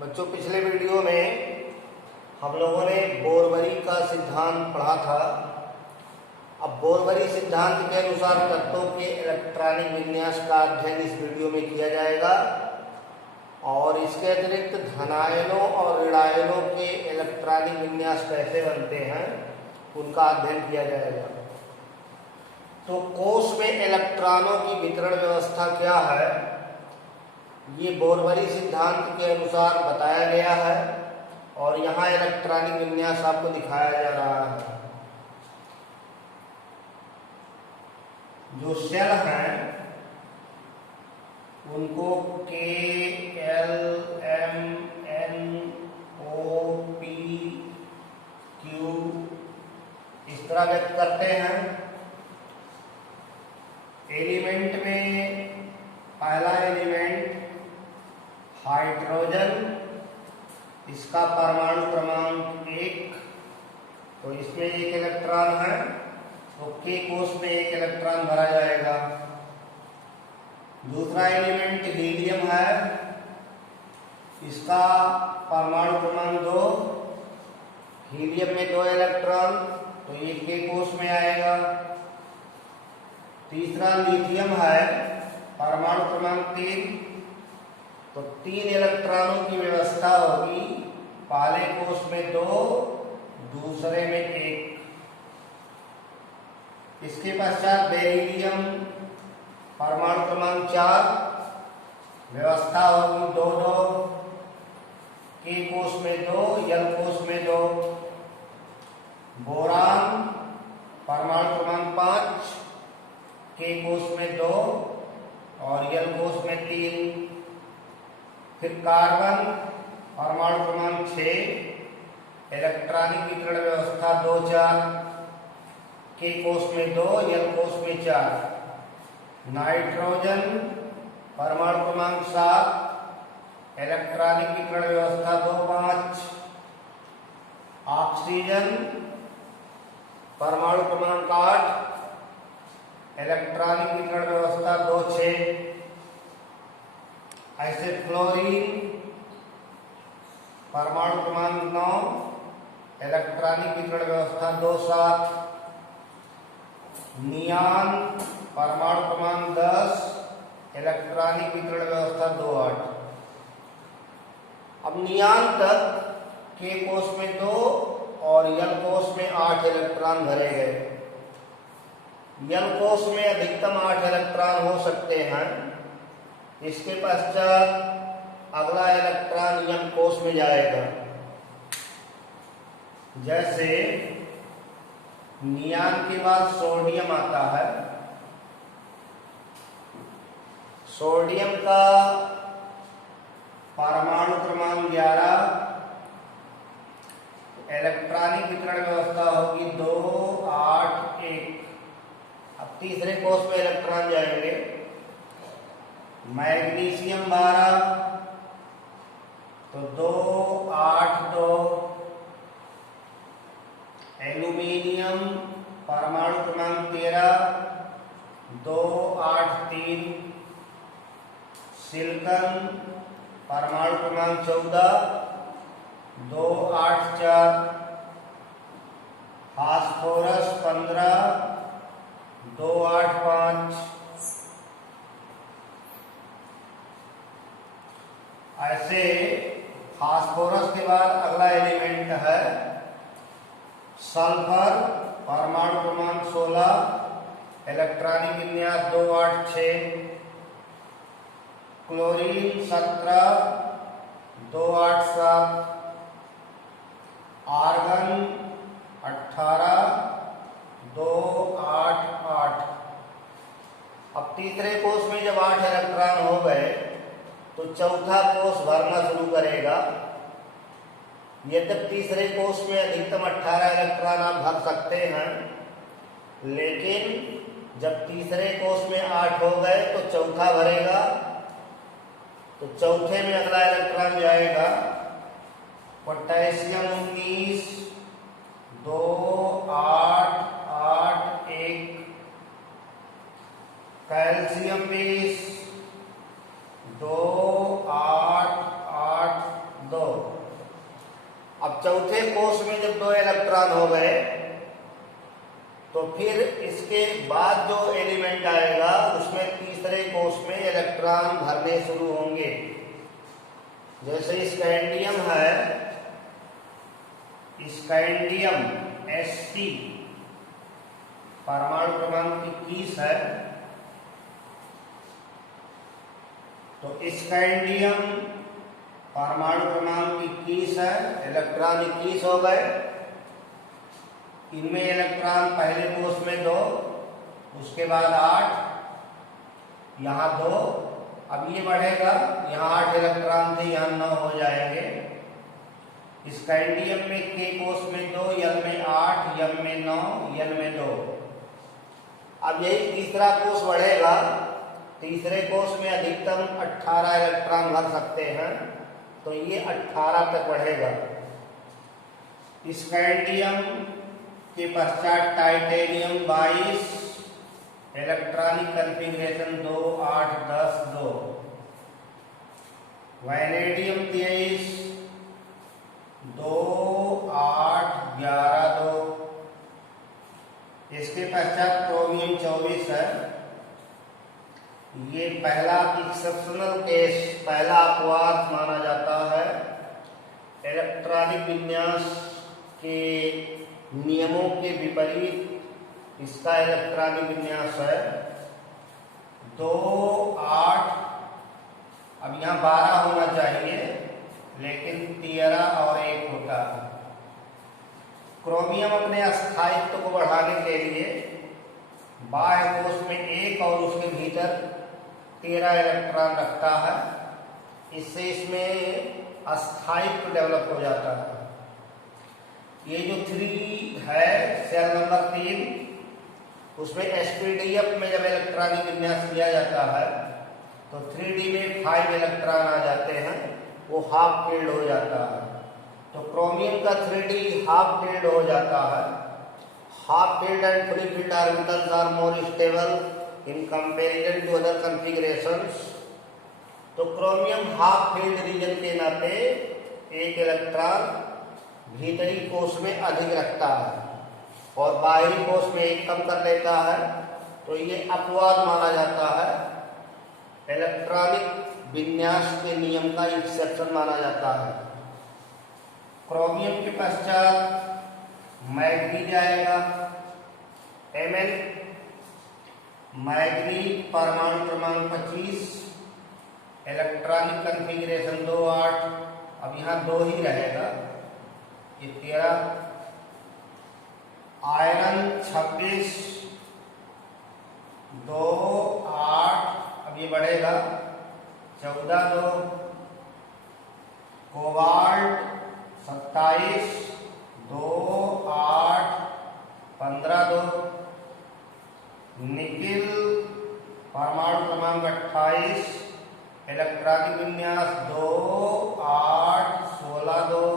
बच्चों, पिछले वीडियो में हम लोगों ने बोरवरी का सिद्धांत पढ़ा था। अब बोरवरी सिद्धांत के अनुसार तत्वों के इलेक्ट्रॉनिक विन्यास का अध्ययन इस वीडियो में किया जाएगा और इसके अतिरिक्त धनायनों और ऋणायनों के इलेक्ट्रॉनिक विन्यास कैसे बनते हैं उनका अध्ययन किया जाएगा। तो कोश में इलेक्ट्रॉनों की वितरण व्यवस्था क्या है, ये बोरवरी सिद्धांत के अनुसार बताया गया है और यहाँ इलेक्ट्रॉनिक विन्यास आपको दिखाया जा रहा है। जो शेल हैं उनको K, L, M, N, O, P, Q इस तरह व्यक्त करते हैं। एलिमेंट में पहला एलिमेंट हाइड्रोजन, इसका परमाणु क्रमांक 1, तो इसमें एक इलेक्ट्रॉन है तो K कोश में एक इलेक्ट्रॉन भरा जाएगा। दूसरा एलिमेंट हीलियम है, इसका परमाणु क्रमांक 2, हीलियम में 2 इलेक्ट्रॉन तो ये K कोश में आएगा। तीसरा लिथियम है, परमाणु क्रमांक 3, तो 3 इलेक्ट्रॉनों की व्यवस्था होगी, पहले कोश में 2, दूसरे में 1। इसके पश्चात बेरिलियम, परमाणु क्रमांक 4, व्यवस्था होगी 2-2, K कोश में 2, L कोश में 2। बोरान, परमाणु क्रमांक 5, K कोश में 2 और L कोश में 3। फिर कार्बन, परमाणु क्रमांक 6, इलेक्ट्रॉनिक वितरण व्यवस्था 2-4, K कोश में 2, L कोश में 4। नाइट्रोजन, परमाणु क्रमांक 7, इलेक्ट्रॉनिक वितरण व्यवस्था 2-5। ऑक्सीजन, परमाणु क्रमांक 8, इलेक्ट्रॉनिक वितरण व्यवस्था 2-6। ऐसे फ्लोरीन, परमाणु क्रमांक 9, इलेक्ट्रॉनिक वितरण व्यवस्था 2-7। नियान, परमाणु क्रमांक 10, इलेक्ट्रॉनिक वितरण व्यवस्था 2-8। अब नियान तक K कोश में 2 और L कोश में 8 इलेक्ट्रॉन भरे गए। L कोश में अधिकतम 8 इलेक्ट्रॉन हो सकते हैं। इसके पश्चात अगला इलेक्ट्रॉन M कोश में जाएगा। जैसे नियान के बाद सोडियम आता है, सोडियम का परमाणु क्रमांक 11, इलेक्ट्रॉनिक वितरण व्यवस्था होगी 2, 8, 1। अब तीसरे कोश में इलेक्ट्रॉन जाएंगे। मैग्नीशियम 12, तो 2, 8, 2। एल्यूमिनियम, परमाणु क्रमांक 13, 2, 8, 3। सिलिकॉन, परमाणु क्रमांक 14, 2, 8, 4। फास्फोरस 15, 2, 8, 5। ऐसे फास्फोरस के बाद अगला एलिमेंट है सल्फर, परमाणु क्रमांक 16, इलेक्ट्रॉनिक विन्यास 2, 8, 6। क्लोरीन 17, 2, 8, 7। आर्गन 18, 2, 8, 8। अब तीसरे कोश में जब 8 इलेक्ट्रॉन हो गए तो चौथा कोश भरना शुरू करेगा। यद्यपि तीसरे कोश में अधिकतम 18 इलेक्ट्रॉन आप भर सकते हैं, लेकिन जब तीसरे कोश में 8 हो गए तो चौथा भरेगा। तो चौथे में अगला इलेक्ट्रॉन जाएगा पोटेशियम 19, 2, 8, 8, 1। कैल्शियम 20, 2, 8, 8, 2। इसके बाद जो एलिमेंट आएगा उसमें तीसरे कोष में इलेक्ट्रॉन भरने शुरू होंगे। जैसे स्कैंडियम है, स्कैंडियम Sp परमाणु क्रमांक 21 है, तो स्कैंडियम परमाणु क्रमांक 21 है, इलेक्ट्रॉन 21 हो गए। इनमें इलेक्ट्रॉन पहले कोष में 2, उसके बाद 8, यहाँ 2, अब ये बढ़ेगा, यहाँ 8 इलेक्ट्रॉन थे, यहाँ 9 हो जाएंगे। स्कैंडियम में के कोष में 2, यल में 8, यम में 9, यल में 2। अब यही तीसरा कोष बढ़ेगा, तीसरे कोष में अधिकतम 18 इलेक्ट्रॉन भर सकते हैं, तो ये 18 तक बढ़ेगा। स्कैंडियम के पश्चात टाइटेनियम 22, इलेक्ट्रॉनिक कन्फिग्रेशन 2, 8, 10, 2। वैनेडियम 23, 2, 8, 11, 2। इसके पश्चात क्रोमियम 24 है। ये पहला एक्सेप्शनल केस, पहला अपवाद माना जाता है। इलेक्ट्रॉनिक विन्यास के नियमों के विपरीत इसका इलेक्ट्रॉनिक विन्यास है। 2, 8, अब यहाँ 12 होना चाहिए, लेकिन 13 और 1 होता है। क्रोमियम अपने स्थायित्व को बढ़ाने के लिए बाह्य कोष में 1 और उसके भीतर 13 इलेक्ट्रॉन रखता है। इससे इसमें अस्थायित्व डेवलप हो जाता है। ये जो 3 है, सेल नंबर 3, उसमें sp-df में जब इलेक्ट्रॉनिक विन्यास किया जाता है तो 3d में 5 इलेक्ट्रॉन आ जाते हैं, वो हाफ फील्ड हो जाता है। तो क्रोमियम का 3d हाफ फील्ड हो जाता है। Half filled and fully filled orbitals are more stable in comparison to other configurations. तो क्रोमियम हाफ फील्ड रीजन के नाते एक इलेक्ट्रॉन भीतरी कोष में अधिक रखता है और बाहरी कोष में 1 कम कर लेता है, तो ये अपवाद माना जाता है। इलेक्ट्रॉनिक विन्यास के नियम का एक्सेप्शन माना जाता है। क्रोमियम के पश्चात मैग्नीज आएगा, Mn। मैग्नीज परमाणु क्रमांक 25, इलेक्ट्रॉनिक कन्फिग्रेशन 2, 8, अब यहाँ 2 ही रहेगा, ये 13। आयरन 26, 2, 8, अब ये बढ़ेगा, 14, 2। कोबाल्ट 27, 2, 8, 15, 2। निकिल परमाणु क्रमांक 28, इलेक्ट्रॉनिक विन्यास 2, 8, 16, 2।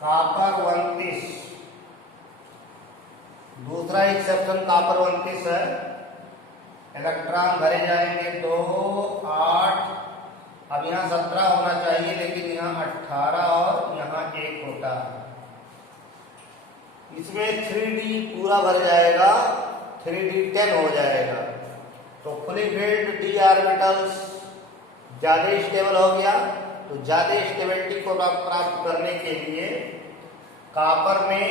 कॉपर 29, दूसरा एक्सेप्शन कॉपर 29 है, इलेक्ट्रॉन भरे जाएंगे 2, 8, अब यहाँ 17 होना चाहिए, लेकिन यहाँ 18 और यहाँ 1 होता है। इसमें 3d पूरा भर जाएगा, 3d 10 हो जाएगा। तो फुली फील्ड d ऑर्बिटल्स ज्यादा स्टेबल हो गया, तो ज्यादा स्टेबिलिटी को प्राप्त करने के लिए कॉपर में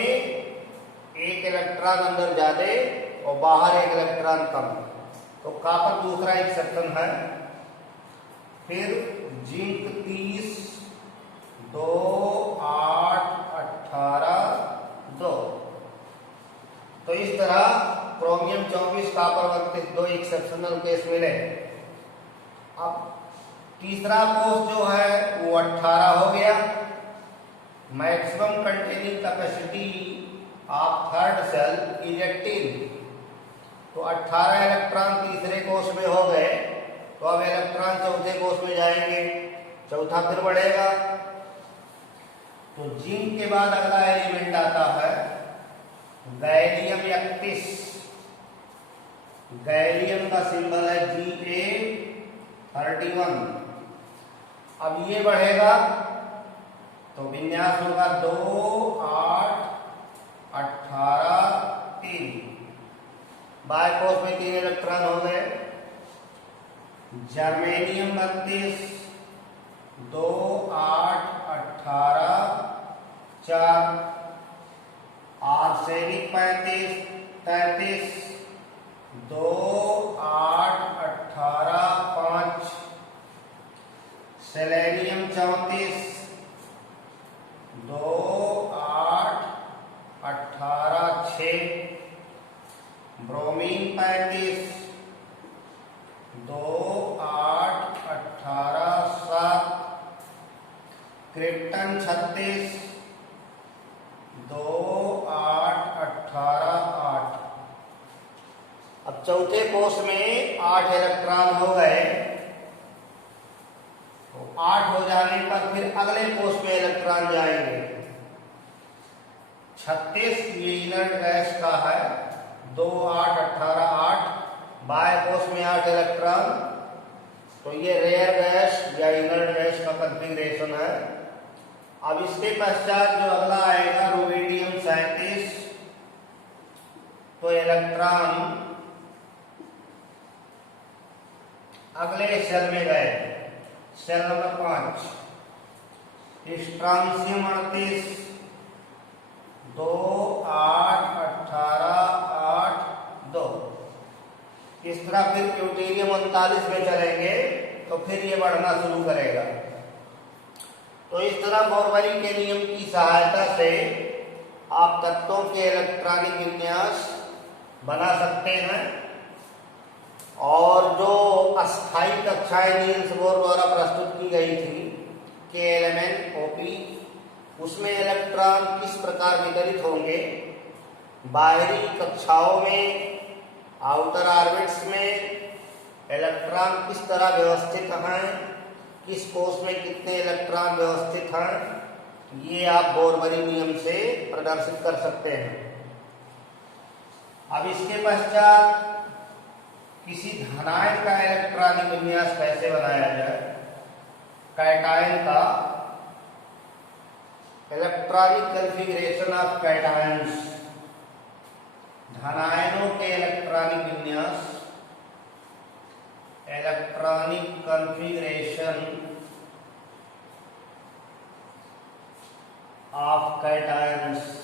1 इलेक्ट्रॉन अंदर ज्यादा और बाहर 1 इलेक्ट्रॉन कम, तो कॉपर दूसरा एक्सेप्शन है। फिर जिंक 30, 2, 8, 18, 2। तो इस तरह क्रोमियम 24, कॉपर 32, 2 एक्सेप्शनल केस मिले। अब तीसरा कोष जो है वो 18 हो गया। Maximum containing capacity of third shell is 18। तो 18 इलेक्ट्रॉन तीसरे कोष में हो गए, तो अब इलेक्ट्रॉन चौथे कोष में जाएंगे, चौथा फिर बढ़ेगा। तो जिंक के बाद अगला एलिमेंट आता है गैलियम 31। गैलियम का सिंबल है Ga31। अब ये बढ़ेगा तो विन्यास होगा 2, 8, 18, 3, बाय कोष में 3 इलेक्ट्रॉन हो गए। Germanium 32, 2 8 18 4, arsenic 35 33, 2 8 18 5, selenium 34, 2 8 18 6, bromine 35, 2 8 18 7, krypton 36, 2 8 18 8। अब चौथे कोष में 8 इलेक्ट्रॉन हो गए, तो 8 हो जाने पर फिर अगले कोष में इलेक्ट्रॉन जाएंगे। 36 ये इनर्ट गैस का है, 2 8 18 8, बाय कोष में 8 इलेक्ट्रॉन, तो ये रेयर गैस या इनर्ट गैस का कॉन्फ़िगरेशन है। अब इसके पश्चात जो अगला आएगा रुबिडियम 37, तो इलेक्ट्रॉन अगले सेल में गए, सेल नंबर 5। स्ट्रांसियम 38, 2 8 18 8 2। इस तरह फिर ड्यूटेरियम 39 में चलेंगे, तो फिर ये बढ़ना शुरू करेगा। तो इस तरह बोरवरी के नियम की सहायता से आप तत्वों के इलेक्ट्रॉनिक विन्यास बना सकते हैं। और जो अस्थायी कक्षाएं नील्स बोर द्वारा प्रस्तुत की गई थी, KLMN OP, उसमें इलेक्ट्रॉन किस प्रकार वितरित होंगे, बाहरी कक्षाओं में, आउटर ऑर्बिट्स में इलेक्ट्रॉन किस तरह व्यवस्थित हैं, किस कोष में कितने इलेक्ट्रॉन व्यवस्थित हैं, ये आप बोरवरी नियम से प्रदर्शित कर सकते हैं। अब इसके पश्चात किसी धनायन का इलेक्ट्रॉनिक विन्यास कैसे बनाया जाए, कैटायन का इलेक्ट्रॉनिक कॉन्फ़िगरेशन ऑफ कैटायंस, धनायनों के इलेक्ट्रॉनिक विन्यास, इलेक्ट्रॉनिक कॉन्फ़िगरेशन ऑफ कैटायंस।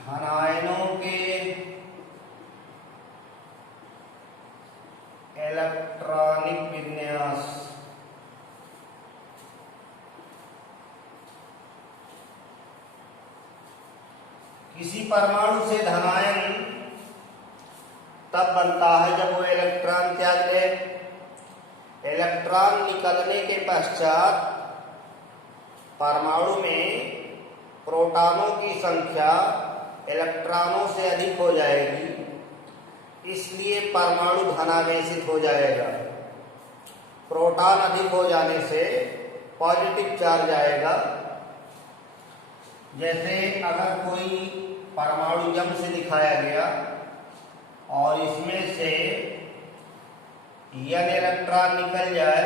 धनायनों के इलेक्ट्रॉनिक विन्यास। किसी परमाणु से धनायन तब बनता है जब वो इलेक्ट्रॉन त्याग दे। इलेक्ट्रॉन निकलने के पश्चात परमाणु में प्रोटॉनों की संख्या इलेक्ट्रॉनों से अधिक हो जाएगी, इसलिए परमाणु धनावेशित हो जाएगा। प्रोटॉन अधिक हो जाने से पॉजिटिव चार्ज आएगा। जैसे अगर कोई परमाणु यम से दिखाया गया और इसमें से n इलेक्ट्रॉन निकल जाए,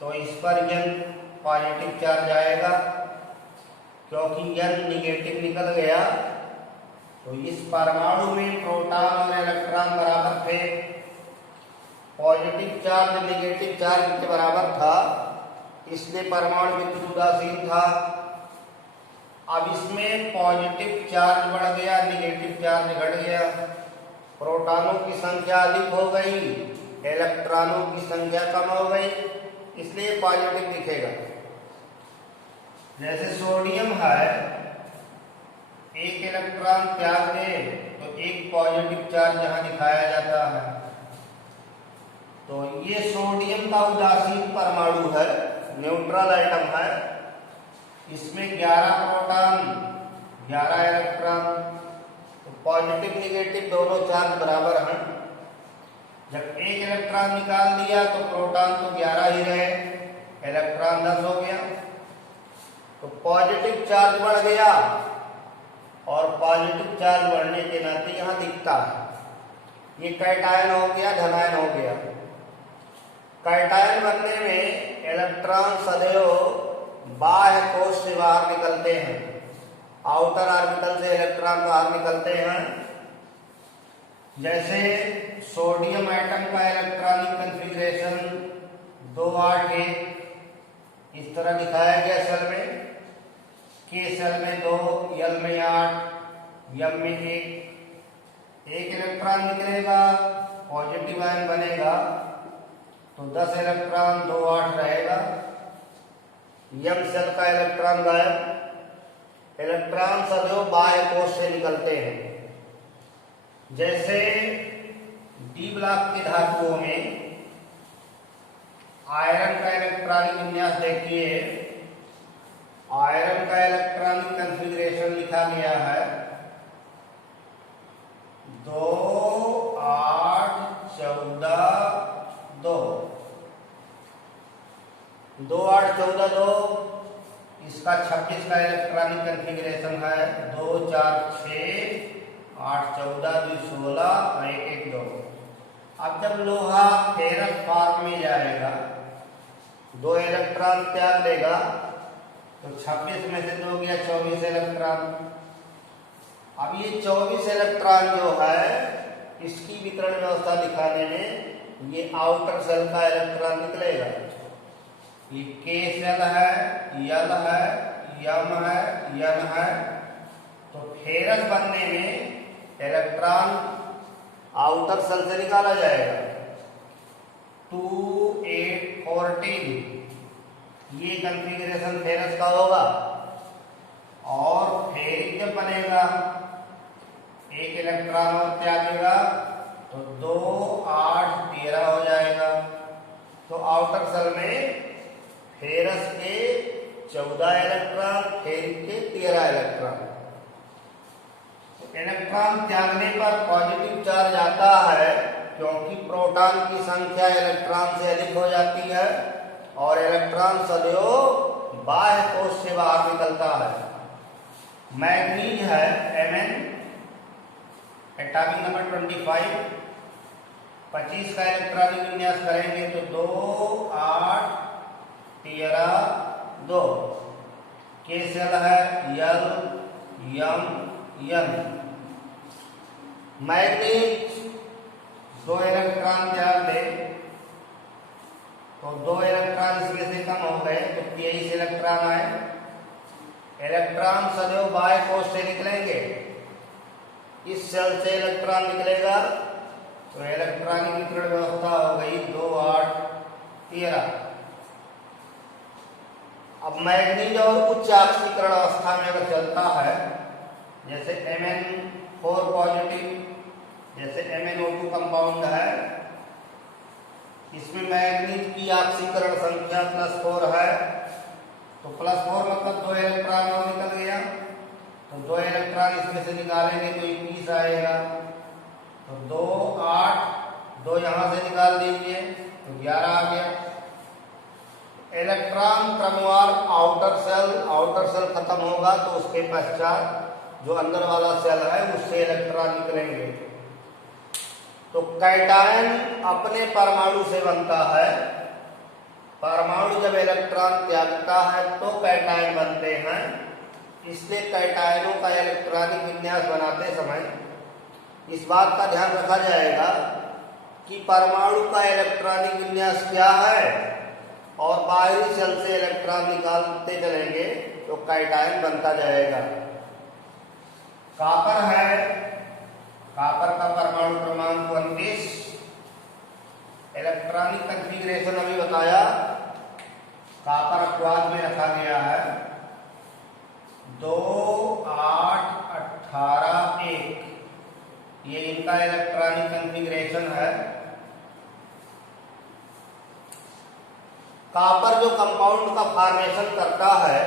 तो इस पर n पॉजिटिव चार्ज आएगा। क्योंकि n निगेटिव निकल गया, तो इस परमाणु में प्रोटॉन और इलेक्ट्रॉन बराबर थे। पॉजिटिव चार्ज निगेटिव चार्ज के बराबर था, इसलिए परमाणु विद्युत उदासीन था। अब इसमें पॉजिटिव चार्ज बढ़ गया, निगेटिव चार्ज घट गया। प्रोटॉनों की संख्या अधिक हो गई, इलेक्ट्रॉनों की संख्या कम हो गई, इसलिए पॉजिटिव दिखेगा। जैसे सोडियम है, एक इलेक्ट्रॉन त्याग दे तो एक पॉजिटिव चार्ज यहां दिखाया जाता है। तो ये सोडियम का उदासीन परमाणु है, न्यूट्रल एटम है। इसमें 11 प्रोटॉन 11 इलेक्ट्रॉन, तो पॉजिटिव निगेटिव दोनों चार्ज बराबर हैं। जब एक इलेक्ट्रॉन निकाल दिया तो प्रोटॉन तो 11 ही रहे, इलेक्ट्रॉन 10 हो गया। तो पॉजिटिव चार्ज बढ़ गया, और पॉजिटिव चार्ज बढ़ने के नाते यहां दिखता है। ये कैटायन हो गया, धनायन हो गया। कैटायन बनने में इलेक्ट्रॉन सदैव बाह्य कोश से बाहर निकलते हैं, आउटर ऑर्बिटल से इलेक्ट्रॉन बाहर निकलते हैं। जैसे सोडियम एटम का इलेक्ट्रॉनिक कॉन्फ़िगरेशन 281 इस तरह दिखाया गया सेल में। के सेल में 2, एल में 8, एम में 1 इलेक्ट्रॉन निकलेगा, पॉजिटिव आयन बनेगा तो 10 इलेक्ट्रॉन 2 8 रहेगा। एम सेल का इलेक्ट्रॉन गायब। इलेक्ट्रॉन सदैव बाह्य कोश से निकलते हैं। जैसे डी ब्लॉक के धातुओं में आयरन का इलेक्ट्रॉनिक विन्यास देखिए, आयरन का इलेक्ट्रॉनिक कॉन्फ़िगरेशन लिखा गया है 2 8 14 2, 2 8 14 2। इसका 26 का इलेक्ट्रॉनिक कॉन्फ़िगरेशन है 2 4 6 8 14 2 16 1 1 2। अब जब लोहा फेरस फॉर्म में जाएगा, 2 इलेक्ट्रॉन त्याग देगा तो 26 में से 2 गया 24 इलेक्ट्रॉन। अब ये 24 इलेक्ट्रॉन जो है इसकी वितरण व्यवस्था दिखाने में ये आउटर सेल का इलेक्ट्रॉन निकलेगा। ये के सेल है, यल है, यम है, यन है। तो फेरस बनने में इलेक्ट्रॉन आउटर सेल से निकाला जाएगा। 2 8 14 ये कॉन्फ़िगरेशन फेरस का होगा। और फेरिक जब बनेगा, 1 इलेक्ट्रॉन और त्यागेगा तो 2 8 13 हो जाएगा। तो आउटर सेल में फेरस के 14 इलेक्ट्रॉन, फेरिक के 13 इलेक्ट्रॉन। इलेक्ट्रॉन त्यागने पर पॉजिटिव चार्ज आता है क्योंकि प्रोटॉन की संख्या इलेक्ट्रॉन से अधिक हो जाती है और इलेक्ट्रॉन सदैव बाह्य कोश से बाहर निकलता है। मैग्नीज है Mn, एटॉमिक नंबर 25, 25 का इलेक्ट्रॉनिक विन्यास करेंगे तो 2 8 13 2। के सेल है यल, यम, यन। मैग्नीज 2 इलेक्ट्रॉन त्याग दे तो 2 इलेक्ट्रॉन इसमें से कम हो गए तो 23 इलेक्ट्रॉन आए। इलेक्ट्रॉन सदैव बाह्य कोश से निकलेंगे। इस सेल से इलेक्ट्रॉन निकलेगा तो इलेक्ट्रॉनिक वितरण व्यवस्था हो गई 2 8 13। अब मैग्नीज और उच्च ऑक्सीकरण अवस्था में अगर चलता है, जैसे Mn4 पॉजिटिव, जैसे MnO2 कंपाउंड है, इसमें मैग्नीज की ऑक्सीकरण संख्या +4 है तो +4 मतलब 2 इलेक्ट्रॉन और निकल गया तो 2 इलेक्ट्रॉन इसमें से निकालेंगे तो 21 आएगा। तो 2 8 2 यहां से निकाल दीजिए तो 11 आ गया। इलेक्ट्रॉन क्रमवार आउटर सेल खत्म होगा तो उसके पश्चात जो अंदर वाला सेल है उससे इलेक्ट्रॉन निकलेंगे। तो कैटायन अपने परमाणु से बनता है। परमाणु जब इलेक्ट्रॉन त्यागता है तो कैटायन बनते हैं। इसलिए कैटायनों का इलेक्ट्रॉनिक विन्यास बनाते समय इस बात का ध्यान रखा जाएगा कि परमाणु का इलेक्ट्रॉनिक विन्यास क्या है और बाहरी सेल से इलेक्ट्रॉन निकालते चलेंगे तो कैटायन बनता जाएगा। कॉपर है, कॉपर का परमाणु क्रमांक 29। इलेक्ट्रॉनिक कॉन्फ़िगरेशन अभी बताया, कॉपर अपवाद में रखा गया है 2 8 18 1। ये इनका इलेक्ट्रॉनिक कॉन्फ़िगरेशन है। कॉपर जो कंपाउंड का फॉर्मेशन करता है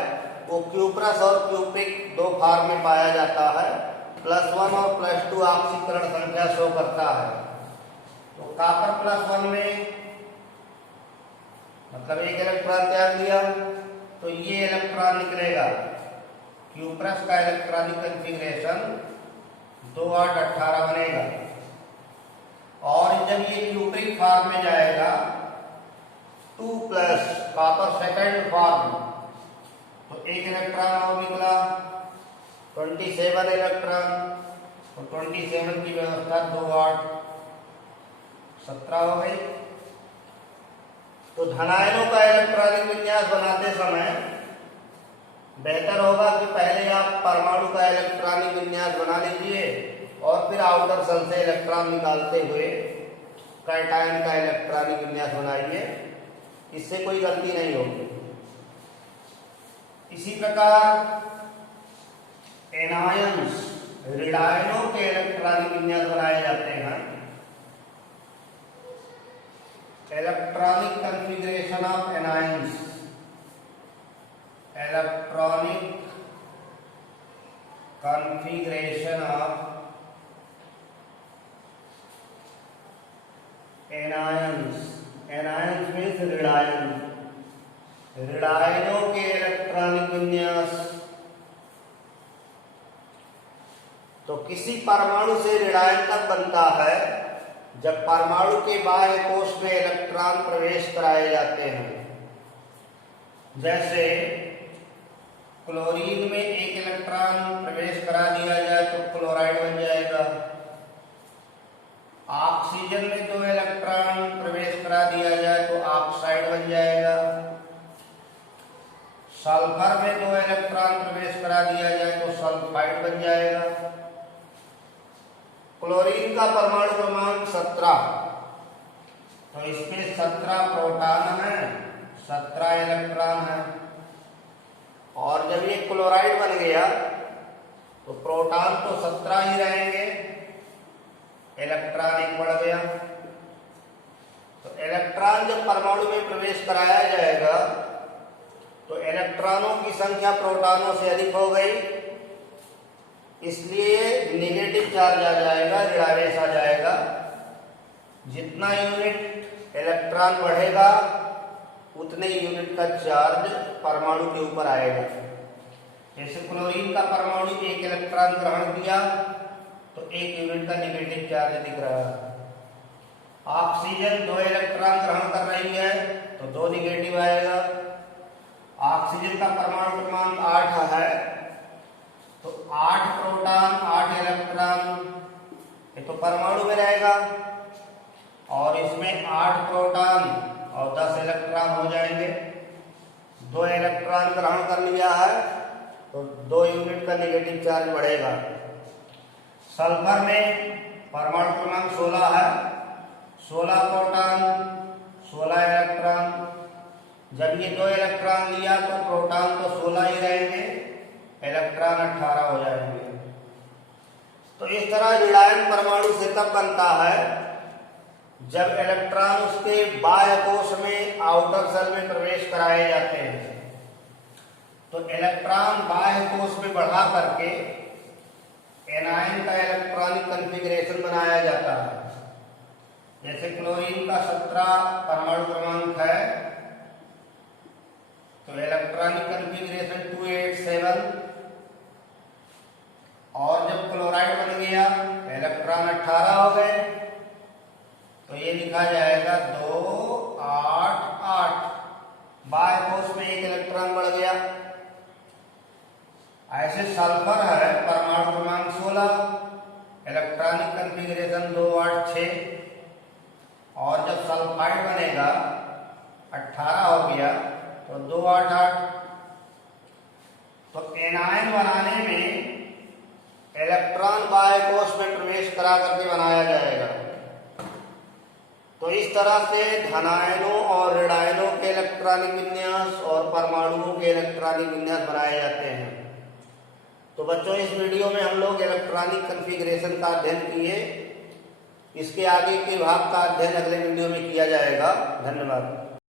वो क्यूप्रस और क्यूप्रिक 2 फॉर्म में पाया जाता है। +1 और +2 ऑक्सीकरण संख्या शो करता है। तो कॉपर +1 में मतलब 1 इलेक्ट्रॉन त्याग दिया तो ये इलेक्ट्रॉन निकलेगा। क्यूप्रस का इलेक्ट्रॉनिक कॉन्फ़िगरेशन 2 8 18 बनेगा। और जब ये क्यूप्रिक फॉर्म में जाएगा 2+ कॉपर सेकंड फॉर्म तो एक इलेक्ट्रॉन और निकला 27 इलेक्ट्रॉन, तो 27 की व्यवस्था 2 8 17 हो गई। तो धनायनों का इलेक्ट्रॉनिक विन्यास बनाते समय बेहतर होगा कि पहले आप परमाणु का इलेक्ट्रॉनिक विन्यास बना लीजिए और फिर आउटर शेल से इलेक्ट्रॉन निकालते हुए कैटायन का इलेक्ट्रॉनिक विन्यास बनाइए, इससे कोई गलती नहीं होगी। इसी प्रकार एनायंस ऋणायनों के इलेक्ट्रॉनिक विन्यास बनाए जाते हैं। Electronic configuration of anions, electronic configuration of anions, anions means ऋणायन, ऋणायनों के इलेक्ट्रॉनिक विन्यास। तो किसी परमाणु से ऋणायन तब बनता है जब परमाणु के बाह्य कोश में इलेक्ट्रॉन प्रवेश कराए जाते हैं। जैसे क्लोरीन में एक इलेक्ट्रॉन प्रवेश करा दिया जाए तो क्लोराइड बन जाएगा। ऑक्सीजन में 2 इलेक्ट्रॉन प्रवेश करा दिया जाए तो ऑक्साइड बन जाएगा। सल्फर में 2 इलेक्ट्रॉन प्रवेश करा दिया जाए तो सल्फाइड बन जाएगा। क्लोरीन का परमाणु क्रमांक 17, तो इसमें 17 प्रोटॉन है, 17 इलेक्ट्रॉन है। और जब ये क्लोराइड बन गया तो प्रोटॉन तो 17 ही रहेंगे, इलेक्ट्रॉन एक बढ़ गया। तो इलेक्ट्रॉन जब परमाणु में प्रवेश कराया जाएगा तो इलेक्ट्रॉनों की संख्या प्रोटॉनों से अधिक हो गई, इसलिए नेगेटिव चार्ज आ जाएगा, ऋणावेश आ जाएगा। जितना यूनिट इलेक्ट्रॉन बढ़ेगा उतने यूनिट का चार्ज परमाणु के ऊपर आएगा। जैसे क्लोरीन का परमाणु 1 इलेक्ट्रॉन ग्रहण किया तो 1 यूनिट का नेगेटिव चार्ज दिख रहा है। ऑक्सीजन 2 इलेक्ट्रॉन ग्रहण कर रही है तो 2 नेगेटिव आएगा। ऑक्सीजन का परमाणु क्रमांक 8 है तो 8 प्रोटॉन 8 इलेक्ट्रॉन, ये तो परमाणु में रहेगा। और इसमें 8 प्रोटॉन और 10 इलेक्ट्रॉन हो जाएंगे। 2 इलेक्ट्रॉन ग्रहण कर लिया है तो 2 यूनिट का नेगेटिव चार्ज बढ़ेगा। सल्फर में परमाणु क्रमांक 16 है, 16 प्रोटॉन 16 इलेक्ट्रॉन। जब ये 2 इलेक्ट्रॉन लिया तो प्रोटॉन तो 16 ही रहेंगे, इलेक्ट्रॉन 18 हो जाएंगे। तो इस तरह ऋणायन परमाणु से तब बनता है जब इलेक्ट्रॉन उसके बाह्य कोश में आउटर शेल में प्रवेश कराए जाते हैं। तो इलेक्ट्रॉन बाह्य कोश में बढ़ा करके एनायन का इलेक्ट्रॉनिक कॉन्फ़िगरेशन बनाया जाता है। जैसे क्लोरीन का 17 परमाणु क्रमांक है तो इलेक्ट्रॉनिक कॉन्फ़िगरेशन 287। और जब क्लोराइड बन गया इलेक्ट्रॉन 18 हो गए तो ये लिखा जाएगा 2 8 8। बाह्य कोश में 1 इलेक्ट्रॉन बढ़ गया। ऐसे सल्फर है परमाणु क्रमांक 16, इलेक्ट्रॉनिक कॉन्फ़िगरेशन 2 8 6। और जब सल्फाइड बनेगा 18 हो गया तो 2 8 8। तो एनायन बनाने में इलेक्ट्रॉन बाह्य कोश में प्रवेश करा करके बनाया जाएगा। तो इस तरह से धनायनों और ऋणायनों के इलेक्ट्रॉनिक विन्यास और परमाणुओं के इलेक्ट्रॉनिक विन्यास बनाए जाते हैं। तो बच्चों, इस वीडियो में हम लोग इलेक्ट्रॉनिक कॉन्फ़िगरेशन का अध्ययन किए। इसके आगे के भाग का अध्ययन अगले वीडियो में किया जाएगा। धन्यवाद।